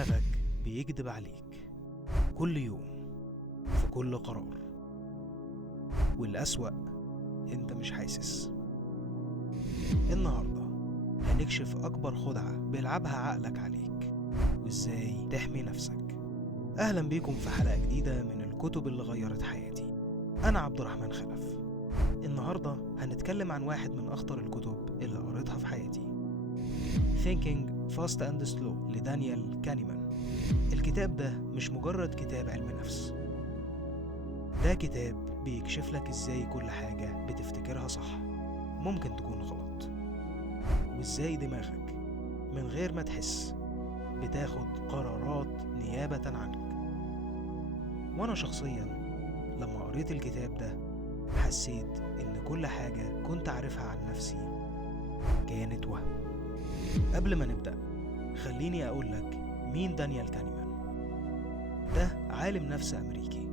دماغك بيكدب عليك كل يوم في كل قرار، والأسوأ انت مش حاسس. النهاردة هنكشف أكبر خدعة بيلعبها عقلك عليك وإزاي تحمي نفسك. أهلا بيكم في حلقة جديدة من الكتب اللي غيرت حياتي. أنا عبد الرحمن خلف. النهاردة هنتكلم عن واحد من أخطر الكتب اللي قريتها في حياتي، Thinking Fast and Slow لدانيال كانيمان. الكتاب ده مش مجرد كتاب علم نفس، ده كتاب بيكشف لك ازاي كل حاجة بتفتكرها صح ممكن تكون غلط، وازاي دماغك من غير ما تحس بتاخد قرارات نيابة عنك. وانا شخصيا لما قريت الكتاب ده حسيت ان كل حاجة كنت عارفها عن نفسي كانت وهم. قبل ما نبدأ خليني أقولك مين دانيال كانيمان. ده عالم نفس أمريكي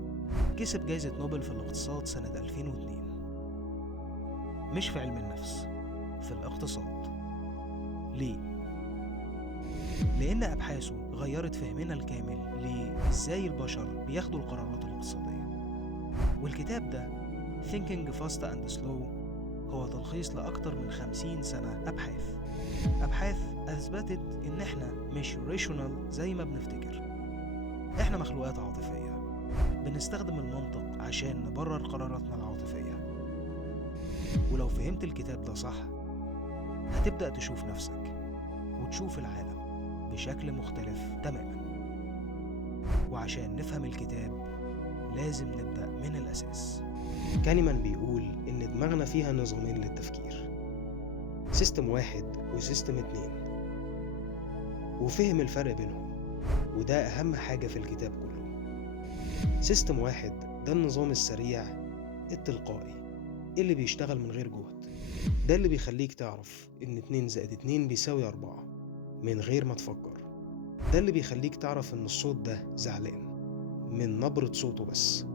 كسب جائزة نوبل في الاقتصاد سنة 2002. مش في علم النفس، في الاقتصاد. ليه؟ لأن أبحاثه غيرت فهمنا الكامل لإزاي البشر بياخدوا القرارات الاقتصادية. والكتاب ده Thinking Fast and Slow هو تلخيص لأكتر من 50 سنة أبحاث أثبتت إن إحنا مش ريشونال زي ما بنفتكر. إحنا مخلوقات عاطفية، بنستخدم المنطق عشان نبرر قراراتنا العاطفية. ولو فهمت الكتاب ده صح هتبدأ تشوف نفسك وتشوف العالم بشكل مختلف تماما. وعشان نفهم الكتاب لازم نبدأ من الأساس. كانيمان بيقول إن دماغنا فيها نظامين للتفكير، سيستم 1 وسيستم 2، وفهم الفرق بينهم، وده أهم حاجة في الكتاب كله. سيستم 1 ده النظام السريع التلقائي اللي بيشتغل من غير جهد، ده اللي بيخليك تعرف إن 2 زائد 2 بيساوي 4 من غير ما تفكر. ده اللي بيخليك تعرف إن الصوت ده زعلان من نبرة صوته بس.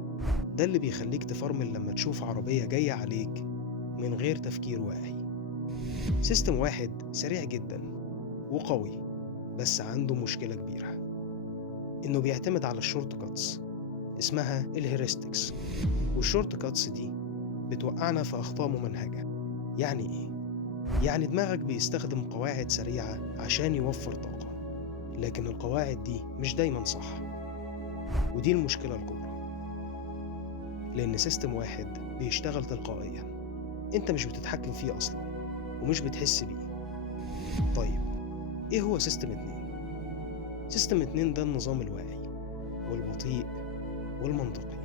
ده اللي بيخليك تفرمل لما تشوف عربية جاية عليك من غير تفكير واعي. سيستم 1 سريع جدا وقوي، بس عنده مشكلة كبيرة، إنه بيعتمد على الشورت كاتس اسمها الهيرستكس. والشورت كاتس دي بتوقعنا في أخطاء ممنهجة. يعني إيه؟ يعني دماغك بيستخدم قواعد سريعة عشان يوفر طاقة، لكن القواعد دي مش دايما صح. ودي المشكلة الكبرى، لأن سيستم 1 بيشتغل تلقائيا، انت مش بتتحكم فيه أصلا ومش بتحس بيه. طيب ايه هو سيستم 2؟ سيستم 2 ده النظام الواعي والبطيء والمنطقي.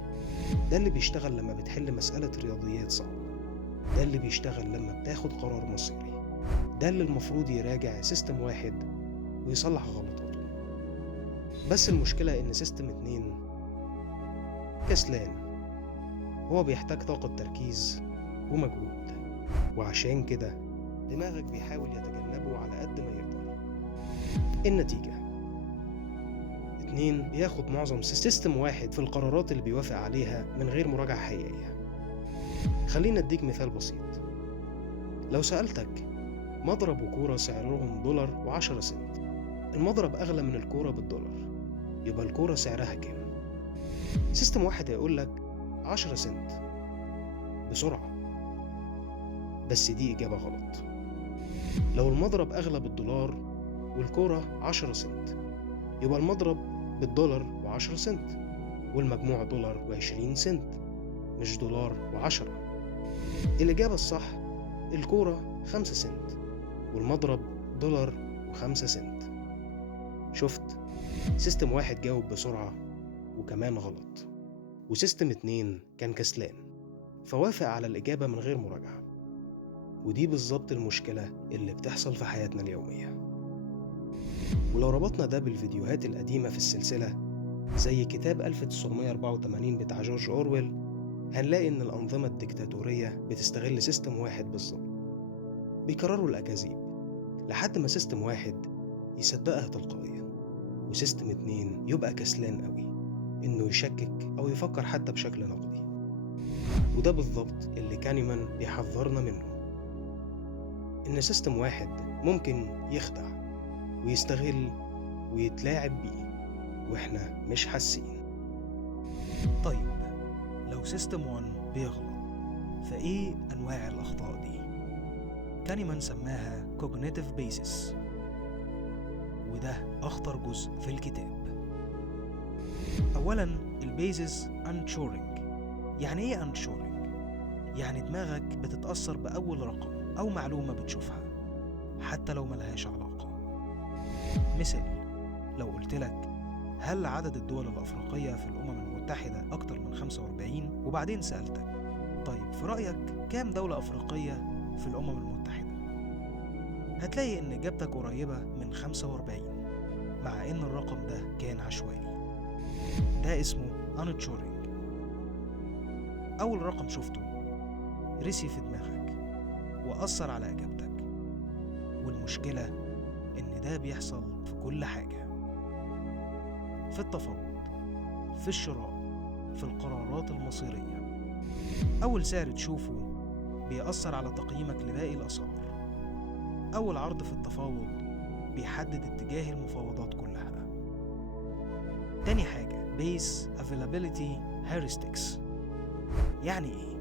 ده اللي بيشتغل لما بتحل مسألة رياضيات صعبة، ده اللي بيشتغل لما بتاخد قرار مصيري، ده اللي المفروض يراجع سيستم 1 ويصلح غلطاته. بس المشكلة ان سيستم 2 كسلان، هو بيحتاج طاقة تركيز ومجهود، وعشان كده دماغك بيحاول يتجنبه على قد ما يقدر. النتيجة 2 بياخد معظم سيستم 1 في القرارات اللي بيوافق عليها من غير مراجعة حقيقية. خلينا اديك مثال بسيط. لو سألتك مضرب وكورة سعرهم $1.10، المضرب أغلى من الكورة $1، يبقى الكورة سعرها كام؟ سيستم 1 هيقول لك 10 سنت بسرعة، بس دي إجابة غلط. لو المضرب أغلى $1 والكورة 10 سنت، يبقى المضرب $1.10 والمجموع $1.20 سنت، مش $1.10. الإجابة الصح الكورة 5 سنت والمضرب $1.05 سنت. شفت؟ سيستم 1 جاوب بسرعة وكمان غلط، وسيستم 2 كان كسلان فوافق على الإجابة من غير مراجعة. ودي بالظبط المشكلة اللي بتحصل في حياتنا اليومية. ولو ربطنا ده بالفيديوهات القديمة في السلسلة زي كتاب 1984 بتاع جورج أورويل، هنلاقي إن الأنظمة الديكتاتورية بتستغل سيستم 1 بالظبط. بيكرروا الأكاذيب لحد ما سيستم 1 يصدقها تلقائيا، وسيستم 2 يبقى كسلان قوي إنه يشكك أو يفكر حتى بشكل نقدي. وده بالضبط اللي كانيمان بيحذرنا منه، إن سيستم 1 ممكن يخدع ويستغل ويتلاعب بيه وإحنا مش حاسين. طيب لو سيستم 1 بيغلط، فإيه أنواع الأخطاء دي؟ كانيمان سماها cognitive basis، وده أخطر جزء في الكتاب. أولاً البيزس unshoring. يعني إيه unshoring؟ يعني دماغك بتتأثر بأول رقم أو معلومة بتشوفها حتى لو ملهاش علاقة. مثال، لو قلتلك هل عدد الدول الأفريقية في الأمم المتحدة أكتر من 45، وبعدين سألتك طيب في رأيك كام دولة أفريقية في الأمم المتحدة؟ هتلاقي إن إجابتك قريبة من 45 مع إن الرقم ده كان عشوائي. ده اسمه unshoring. أول رقم شفته رسي في دماغك وأثر على إجابتك، والمشكلة إن ده بيحصل في كل حاجة، في التفاوض، في الشراء، في القرارات المصيرية. أول سعر تشوفه بيأثر على تقييمك لباقي الأسعار. أول عرض في التفاوض بيحدد اتجاه المفاوضات كلها. تاني حاجة Base Availability Heuristics. يعني إيه؟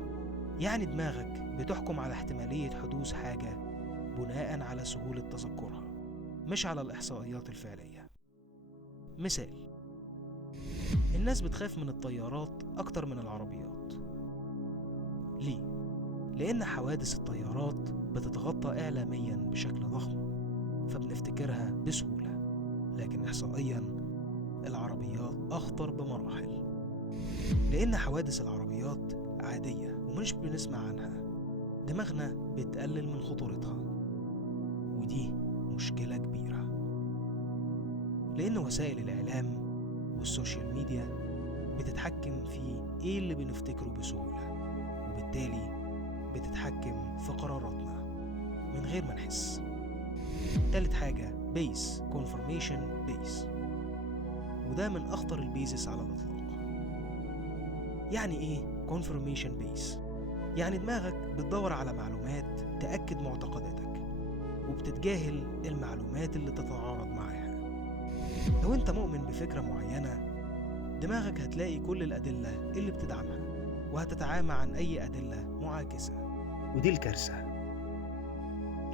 يعني دماغك بتحكم على احتمالية حدوث حاجة بناء على سهولة تذكرها، مش على الإحصائيات الفعلية. مثال، الناس بتخاف من الطيارات أكتر من العربيات. ليه؟ لأن حوادث الطيارات بتتغطى إعلامياً بشكل ضخم فبنفتكرها بسهولة، لكن إحصائياً العربيات أخطر بمراحل، لأن حوادث العربيات عادية ومش بنسمع عنها. دماغنا بتقلل من خطورتها، ودي مشكلة كبيرة، لأن وسائل الإعلام والسوشيال ميديا بتتحكم في إيه اللي بنفتكره بسهولة، وبالتالي بتتحكم في قراراتنا من غير ما نحس. تالت حاجة Base Confirmation Base، وده من أخطر البيزس على الإطلاق. يعني إيه Confirmation Base؟ يعني دماغك بتدور على معلومات تأكد معتقداتك وبتتجاهل المعلومات اللي تتعارض معاها. لو أنت مؤمن بفكرة معينة، دماغك هتلاقي كل الأدلة اللي بتدعمها وهتتعامى عن أي أدلة معاكسة. ودي الكارثة،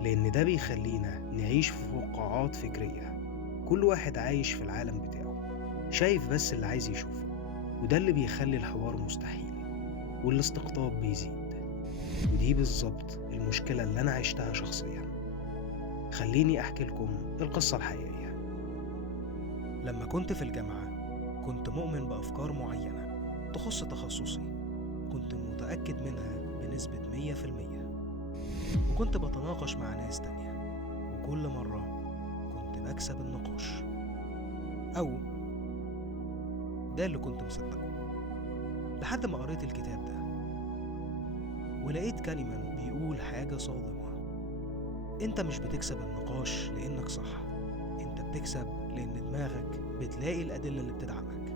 لأن ده بيخلينا نعيش في فقاعات فكرية. كل واحد عايش في العالم بتاعه، شايف بس اللي عايز يشوفه، وده اللي بيخلي الحوار مستحيل والاستقطاب بيزيد. ودي بالظبط المشكلة اللي أنا عشتها شخصيا. خليني أحكي لكم القصة الحقيقية. لما كنت في الجامعة كنت مؤمن بأفكار معينة تخص تخصصي، كنت متأكد منها بنسبة 100%، وكنت بتناقش مع ناس تانية، وكل مرة كنت بكسب النقاش، أو ده اللي كنت مصدقه، لحد ما قريت الكتاب ده ولقيت كانيمان بيقول حاجة صادمة. انت مش بتكسب النقاش لانك صح، انت بتكسب لان دماغك بتلاقي الأدلة اللي بتدعمك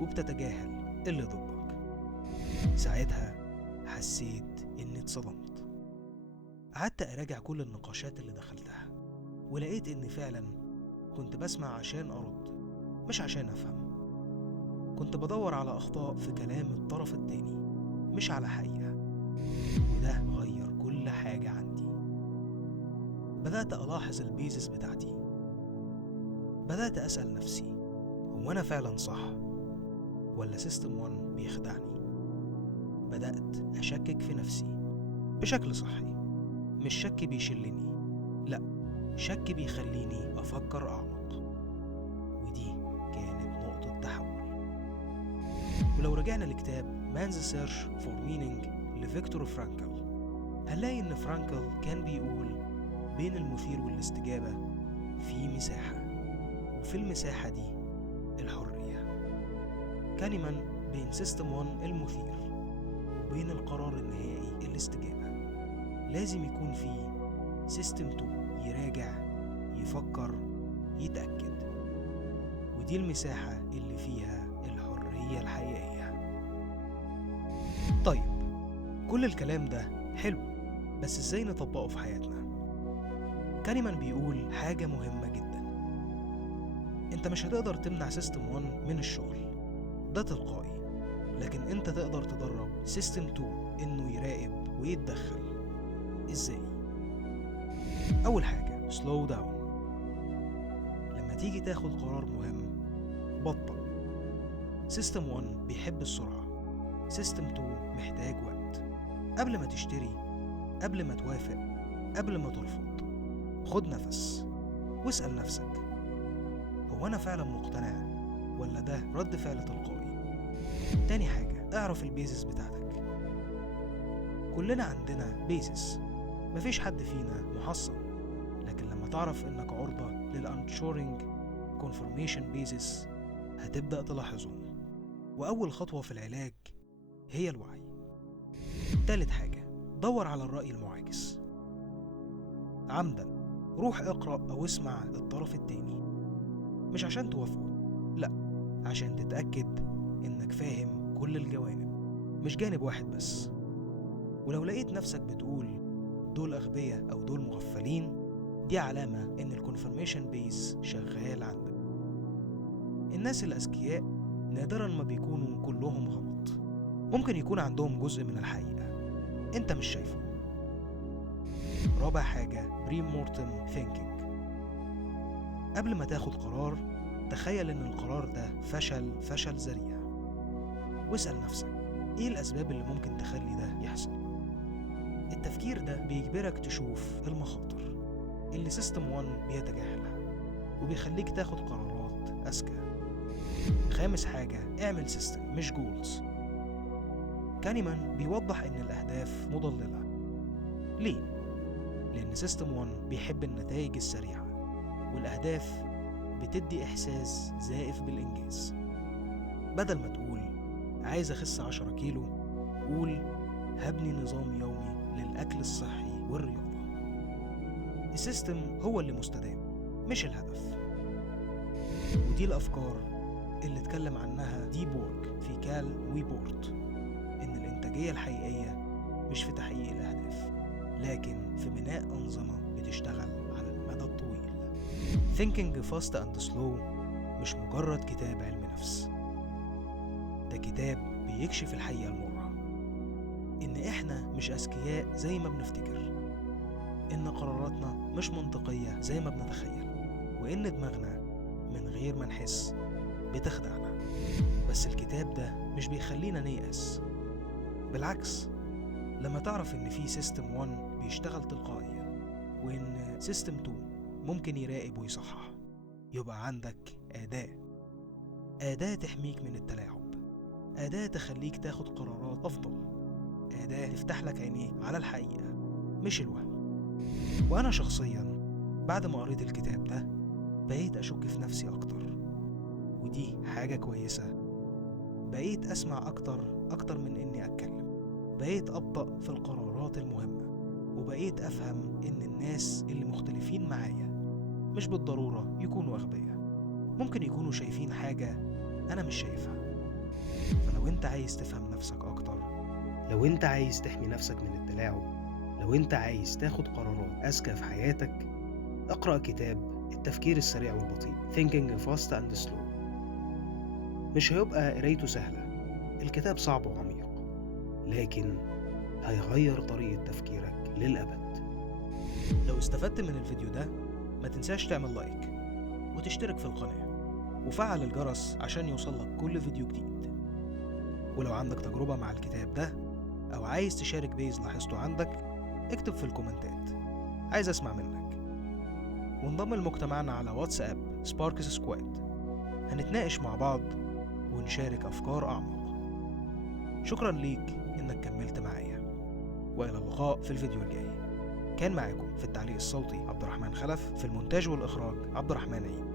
وبتتجاهل اللي ضدك. ساعتها حسيت اني اتصدمت. قعدت اراجع كل النقاشات اللي دخلتها ولقيت اني فعلا كنت بسمع عشان ارد مش عشان افهم. كنت بدور على اخطاء في كلام الطرف التاني مش على حقيقة، وده غير كل حاجة عندي. بدأت ألاحظ البيزس بتاعتي، بدأت أسأل نفسي هو أنا فعلا صح ولا سيستم 1 بيخدعني؟ بدأت أشكك في نفسي بشكل صحي، مش شك بيشلني، لأ، شك بيخليني أفكر أعمق، ودي كانت نقطة تحول. ولو رجعنا لكتاب Man's Search for Meaning لفيكتور فرانكل، هنلاقي إن فرانكل كان بيقول بين المثير والاستجابة في مساحة، وفي المساحة دي الحرية. كانيمان بين سيستم 1 المثير وبين القرار النهائي الاستجابة. لازم يكون في سيستم 2 يراجع، يفكر، يتأكد، ودي المساحة اللي فيها الحرية الحقيقية. طيب كل الكلام ده حلو، بس ازاي نطبقه في حياتنا؟ كانيمان بيقول حاجة مهمة جدا، انت مش هتقدر تمنع سيستم 1 من الشغل، ده تلقائي، لكن انت تقدر تدرب سيستم 2 انه يراقب ويتدخل. ازاي؟ اول حاجة سلو داون. لما تيجي تاخد قرار مهم بطل. سيستم 1 بيحب السرعة، سيستم 2 محتاج وقت. قبل ما تشتري، قبل ما توافق، قبل ما ترفض، خد نفس واسأل نفسك، هو أنا فعلا مقتنع ولا ده رد فعل تلقائي؟ تاني حاجة اعرف البيزس بتاعتك. كلنا عندنا بيزس، مفيش حد فينا محصن، لكن لما تعرف انك عرضة للانشورنج كونفرميشن بيزس هتبدأ تلاحظهم. وأول خطوة في العلاج هي الوعي. تالت حاجة دور على الرأي المعاكس. عمدا روح اقرأ أو اسمع الطرف التاني، مش عشان توافقه، لأ، عشان تتأكد إنك فاهم كل الجوانب مش جانب واحد بس. ولو لقيت نفسك بتقول دول أغبياء أو دول مغفلين، دي علامة إن الكونفرميشن بيز شغال عندك. الناس الأذكياء نادرا ما بيكونوا كلهم غلط، ممكن يكون عندهم جزء من الحقيقة انت مش شايفه. رابع حاجة بري مورتم ثينكينج. قبل ما تاخد قرار تخيل ان القرار ده فشل ذريع، واسأل نفسك ايه الاسباب اللي ممكن تخلي ده يحصل. التفكير ده بيجبرك تشوف المخاطر اللي سيستم 1 بيتجاهلها وبيخليك تاخد قرارات أذكى. خامس حاجة اعمل سيستم مش جولز. كانيمان بيوضح ان الاهداف مضللة. ليه؟ لان سيستم 1 بيحب النتائج السريعة، والاهداف بتدي احساس زائف بالانجاز. بدل ما تقول عايز اخس 10 كيلو، قول هبني نظام يومي للاكل الصحي والرياضة. السيستم هو اللي مستدام مش الهدف. ودي الافكار اللي اتكلم عنها دي بورج في كال ويبورت، إن الإنتاجية الحقيقية مش في تحقيق الأهداف، لكن في بناء أنظمة بتشتغل على المدى الطويل. Thinking Fast and Slow مش مجرد كتاب علم نفس، ده كتاب بيكشف الحقيقة المرة، إن إحنا مش أذكياء زي ما بنفتكر، إن قراراتنا مش منطقية زي ما بنتخيل، وإن دماغنا من غير ما نحس بتخدعنا. بس الكتاب ده مش بيخلينا نيأس، بالعكس، لما تعرف ان في سيستم 1 بيشتغل تلقائيا وان سيستم 2 ممكن يراقب ويصحح، يبقى عندك أداة تحميك من التلاعب، أداة تخليك تاخد قرارات أفضل، أداة تفتح لك عينيك على الحقيقة مش الوهم. وأنا شخصيا بعد ما قريت الكتاب ده بقيت أشك في نفسي أكتر، ودي حاجة كويسة. بقيت أسمع أكتر من إني أتكلم، بقيت أبطأ في القرارات المهمة، وبقيت أفهم إن الناس اللي مختلفين معايا مش بالضرورة يكونوا أغبياء، ممكن يكونوا شايفين حاجة أنا مش شايفها. فلو أنت عايز تفهم نفسك أكتر، لو أنت عايز تحمي نفسك من التلاعب، لو أنت عايز تاخد قرارات أذكى في حياتك، اقرأ كتاب التفكير السريع والبطيء Thinking Fast and Slow. مش هيبقى قرايته سهلة، الكتاب صعب وعميق، لكن هيغير طريقة تفكيرك للأبد. لو استفدت من الفيديو ده ما تنساش تعمل لايك وتشترك في القناة وفعل الجرس عشان يوصلك كل فيديو جديد. ولو عندك تجربة مع الكتاب ده أو عايز تشارك بيز لاحظته عندك، اكتب في الكومنتات، عايز أسمع منك. وانضم لمجتمعنا على واتساب سباركس سكواد، هنتناقش مع بعض ونشارك أفكار أعمق. شكرا ليك إنك كملت معايا، وإلى اللقاء في الفيديو الجاي. كان معاكم في التعليق الصوتي عبد الرحمن خلف، في المونتاج والإخراج عبد الرحمن عيد.